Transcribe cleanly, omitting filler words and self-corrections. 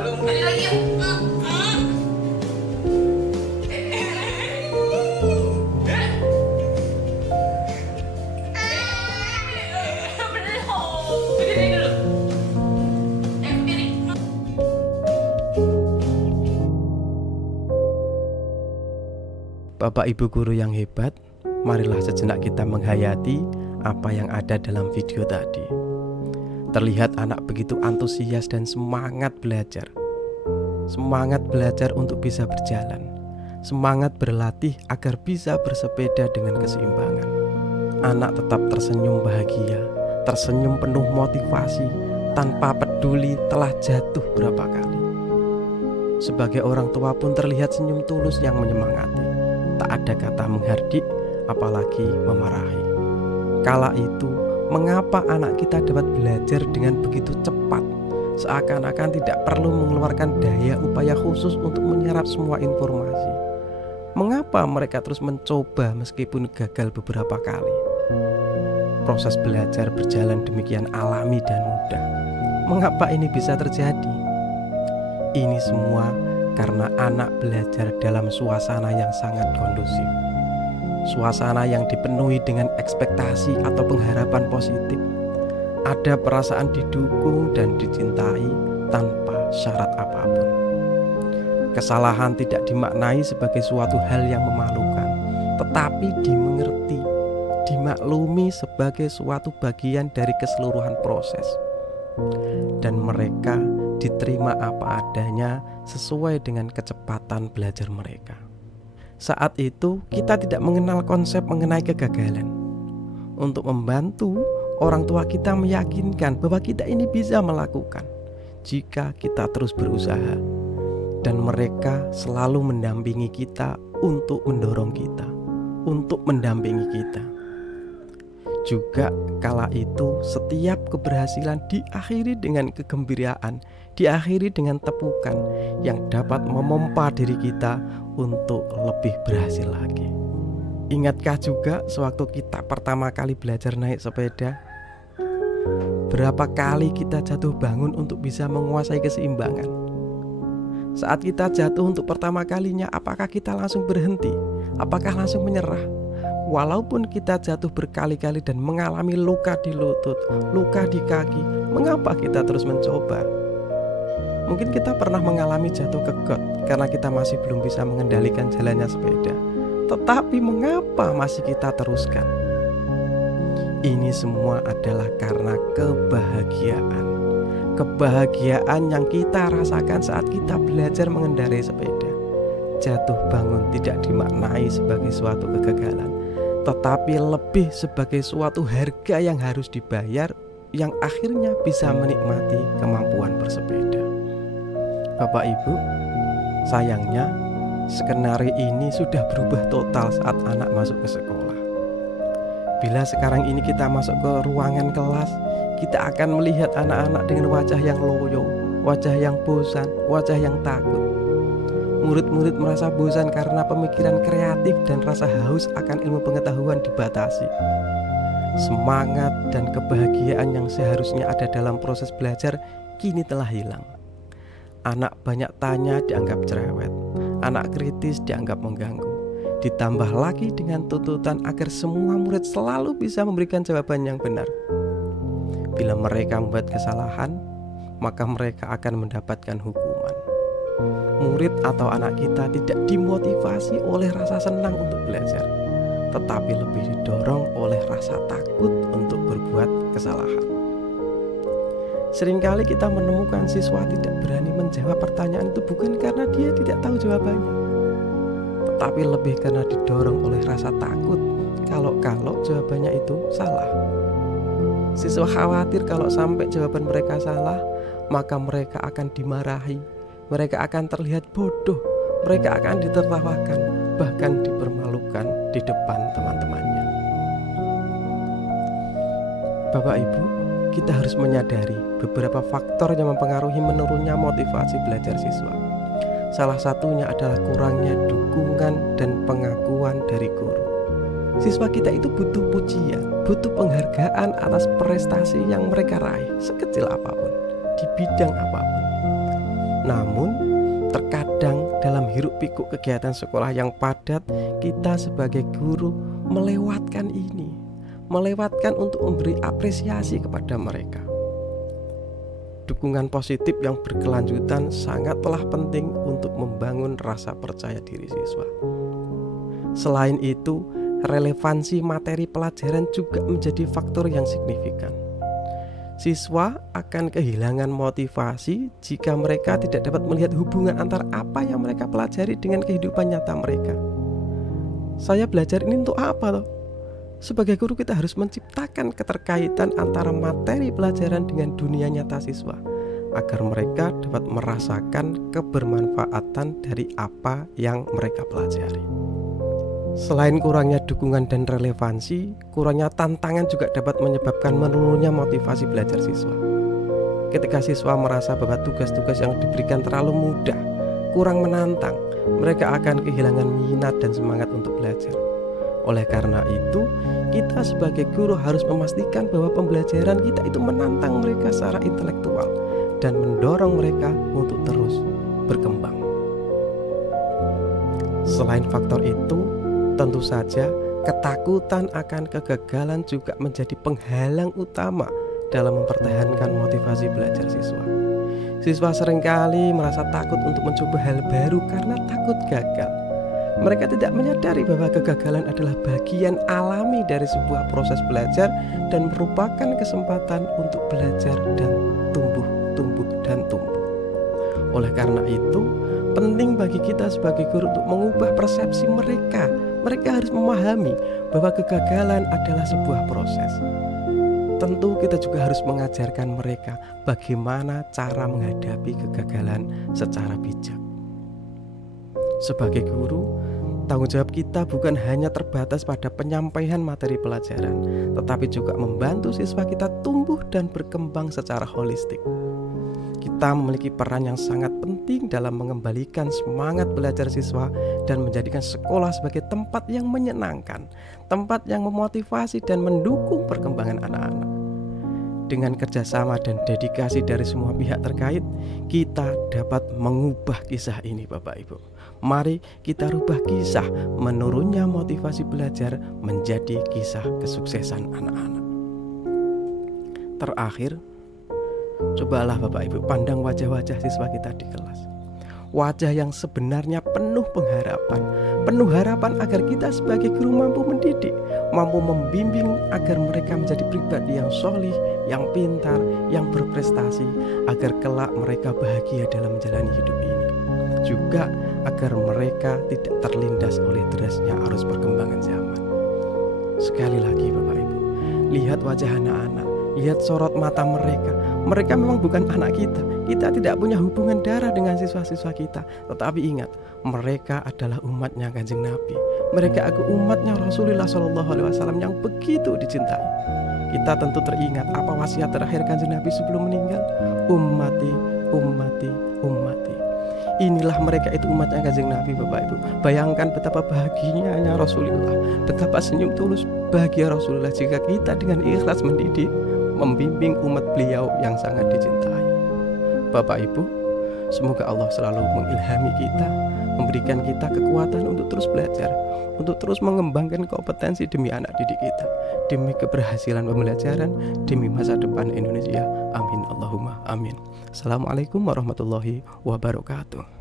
malu. Ini lagi yuk. Bapak Ibu guru yang hebat, marilah sejenak kita menghayati apa yang ada dalam video tadi. Terlihat anak begitu antusias dan semangat belajar. Semangat belajar untuk bisa berjalan. Semangat berlatih agar bisa bersepeda dengan keseimbangan. Anak tetap tersenyum bahagia, tersenyum penuh motivasi, tanpa peduli telah jatuh berapa kali. Sebagai orang tua pun terlihat senyum tulus yang menyemangati. Tak ada kata menghardik, apalagi memarahi. Kala itu, mengapa anak kita dapat belajar dengan begitu cepat, seakan-akan tidak perlu mengeluarkan daya upaya khusus untuk menyerap semua informasi? Mengapa mereka terus mencoba meskipun gagal beberapa kali? Proses belajar berjalan demikian alami dan mudah. Mengapa ini bisa terjadi? Ini semua karena anak belajar dalam suasana yang sangat kondusif. Suasana yang dipenuhi dengan ekspektasi atau pengharapan positif. Ada perasaan didukung dan dicintai tanpa syarat apapun. Kesalahan tidak dimaknai sebagai suatu hal yang memalukan, tetapi dimengerti, dimaklumi sebagai suatu bagian dari keseluruhan proses. Dan mereka diterima apa adanya sesuai dengan kecepatan belajar mereka. Saat itu kita tidak mengenal konsep mengenai kegagalan. Untuk membantu, orang tua kita meyakinkan bahwa kita ini bisa melakukan jika kita terus berusaha. Dan mereka selalu mendampingi kita untuk mendorong kita, untuk mendampingi kita. Juga kala itu setiap keberhasilan diakhiri dengan kegembiraan, diakhiri dengan tepukan yang dapat memompa diri kita untuk lebih berhasil lagi. Ingatkah juga sewaktu kita pertama kali belajar naik sepeda? Berapa kali kita jatuh bangun untuk bisa menguasai keseimbangan? Saat kita jatuh untuk pertama kalinya, apakah kita langsung berhenti? Apakah langsung menyerah? Walaupun kita jatuh berkali-kali dan mengalami luka di lutut, luka di kaki, mengapa kita terus mencoba? Mungkin kita pernah mengalami jatuh ke got karena kita masih belum bisa mengendalikan jalannya sepeda. Tetapi mengapa masih kita teruskan? Ini semua adalah karena kebahagiaan. Kebahagiaan yang kita rasakan saat kita belajar mengendarai sepeda. Jatuh bangun tidak dimaknai sebagai suatu kegagalan, tetapi lebih sebagai suatu harga yang harus dibayar, yang akhirnya bisa menikmati kemampuan bersepeda. Bapak Ibu, sayangnya skenario ini sudah berubah total saat anak masuk ke sekolah. Bila sekarang ini kita masuk ke ruangan kelas, kita akan melihat anak-anak dengan wajah yang loyo, wajah yang bosan, wajah yang takut. Murid-murid merasa bosan karena pemikiran kreatif dan rasa haus akan ilmu pengetahuan dibatasi. Semangat dan kebahagiaan yang seharusnya ada dalam proses belajar kini telah hilang. Anak banyak tanya dianggap cerewet, anak kritis dianggap mengganggu. Ditambah lagi dengan tuntutan agar semua murid selalu bisa memberikan jawaban yang benar. Bila mereka membuat kesalahan, maka mereka akan mendapatkan hukuman. Murid atau anak kita tidak dimotivasi oleh rasa senang untuk belajar, tetapi lebih didorong oleh rasa takut untuk berbuat kesalahan. Seringkali kita menemukan siswa tidak berani menjawab pertanyaan itu bukan karena dia tidak tahu jawabannya, tetapi lebih karena didorong oleh rasa takut kalau jawabannya itu salah. Siswa khawatir kalau sampai jawaban mereka salah, maka mereka akan dimarahi. Mereka akan terlihat bodoh, mereka akan ditertawakan, bahkan dipermalukan di depan teman-temannya. Bapak Ibu, kita harus menyadari beberapa faktor yang mempengaruhi menurunnya motivasi belajar siswa. Salah satunya adalah kurangnya dukungan dan pengakuan dari guru. Siswa kita itu butuh pujian, butuh penghargaan atas prestasi yang mereka raih, sekecil apapun, di bidang apapun. Namun, terkadang dalam hiruk pikuk kegiatan sekolah yang padat, kita sebagai guru melewatkan ini, melewatkan untuk memberi apresiasi kepada mereka. Dukungan positif yang berkelanjutan sangatlah penting untuk membangun rasa percaya diri siswa. Selain itu, relevansi materi pelajaran juga menjadi faktor yang signifikan. Siswa akan kehilangan motivasi jika mereka tidak dapat melihat hubungan antara apa yang mereka pelajari dengan kehidupan nyata mereka. Saya belajar ini untuk apa toh? Sebagai guru kita harus menciptakan keterkaitan antara materi pelajaran dengan dunia nyata siswa, agar mereka dapat merasakan kebermanfaatan dari apa yang mereka pelajari. Selain kurangnya dukungan dan relevansi, kurangnya tantangan juga dapat menyebabkan menurunnya motivasi belajar siswa. Ketika siswa merasa bahwa tugas-tugas yang diberikan terlalu mudah, kurang menantang, mereka akan kehilangan minat dan semangat untuk belajar. Oleh karena itu, kita sebagai guru harus memastikan bahwa pembelajaran kita itu menantang mereka secara intelektual dan mendorong mereka untuk terus berkembang. Selain faktor itu, tentu saja ketakutan akan kegagalan juga menjadi penghalang utama dalam mempertahankan motivasi belajar siswa. Siswa seringkali merasa takut untuk mencoba hal baru karena takut gagal. Mereka tidak menyadari bahwa kegagalan adalah bagian alami dari sebuah proses belajar dan merupakan kesempatan untuk belajar dan tumbuh. Oleh karena itu, penting bagi kita sebagai guru untuk mengubah persepsi mereka. Mereka harus memahami bahwa kegagalan adalah sebuah proses. Tentu kita juga harus mengajarkan mereka bagaimana cara menghadapi kegagalan secara bijak. Sebagai guru, tanggung jawab kita bukan hanya terbatas pada penyampaian materi pelajaran, tetapi juga membantu siswa kita tumbuh dan berkembang secara holistik. Kita memiliki peran yang sangat penting dalam mengembalikan semangat belajar siswa dan menjadikan sekolah sebagai tempat yang menyenangkan, tempat yang memotivasi dan mendukung perkembangan anak-anak. Dengan kerjasama dan dedikasi dari semua pihak terkait, kita dapat mengubah kisah ini, Bapak Ibu. Mari kita rubah kisah menurunnya motivasi belajar menjadi kisah kesuksesan anak-anak. Terakhir, cobalah Bapak Ibu pandang wajah-wajah siswa kita di kelas. Wajah yang sebenarnya penuh harapan agar kita sebagai guru mampu mendidik, mampu membimbing agar mereka menjadi pribadi yang solih, yang pintar, yang berprestasi, agar kelak mereka bahagia dalam menjalani hidup ini. Juga agar mereka tidak terlindas oleh derasnya arus perkembangan zaman. Sekali lagi Bapak Ibu, lihat wajah anak-anak, lihat sorot mata mereka. Mereka memang bukan anak kita. Kita tidak punya hubungan darah dengan siswa-siswa kita. Tetapi ingat, mereka adalah umatnya Kanjeng Nabi. Mereka adalah umatnya Rasulullah SAW yang begitu dicintai. Kita tentu teringat apa wasiat terakhir Kanjeng Nabi sebelum meninggal. Ummati, ummati, ummati. Inilah mereka itu umatnya Kanjeng Nabi, Bapak Ibu. Bayangkan betapa bahagianya Rasulullah, betapa senyum tulus bahagia Rasulullah jika kita dengan ikhlas mendidik, membimbing umat beliau yang sangat dicintai. Bapak Ibu, semoga Allah selalu mengilhami kita, memberikan kita kekuatan untuk terus belajar, untuk terus mengembangkan kompetensi demi anak didik kita, demi keberhasilan pembelajaran, demi masa depan Indonesia. Amin Allahumma amin. Assalamualaikum warahmatullahi wabarakatuh.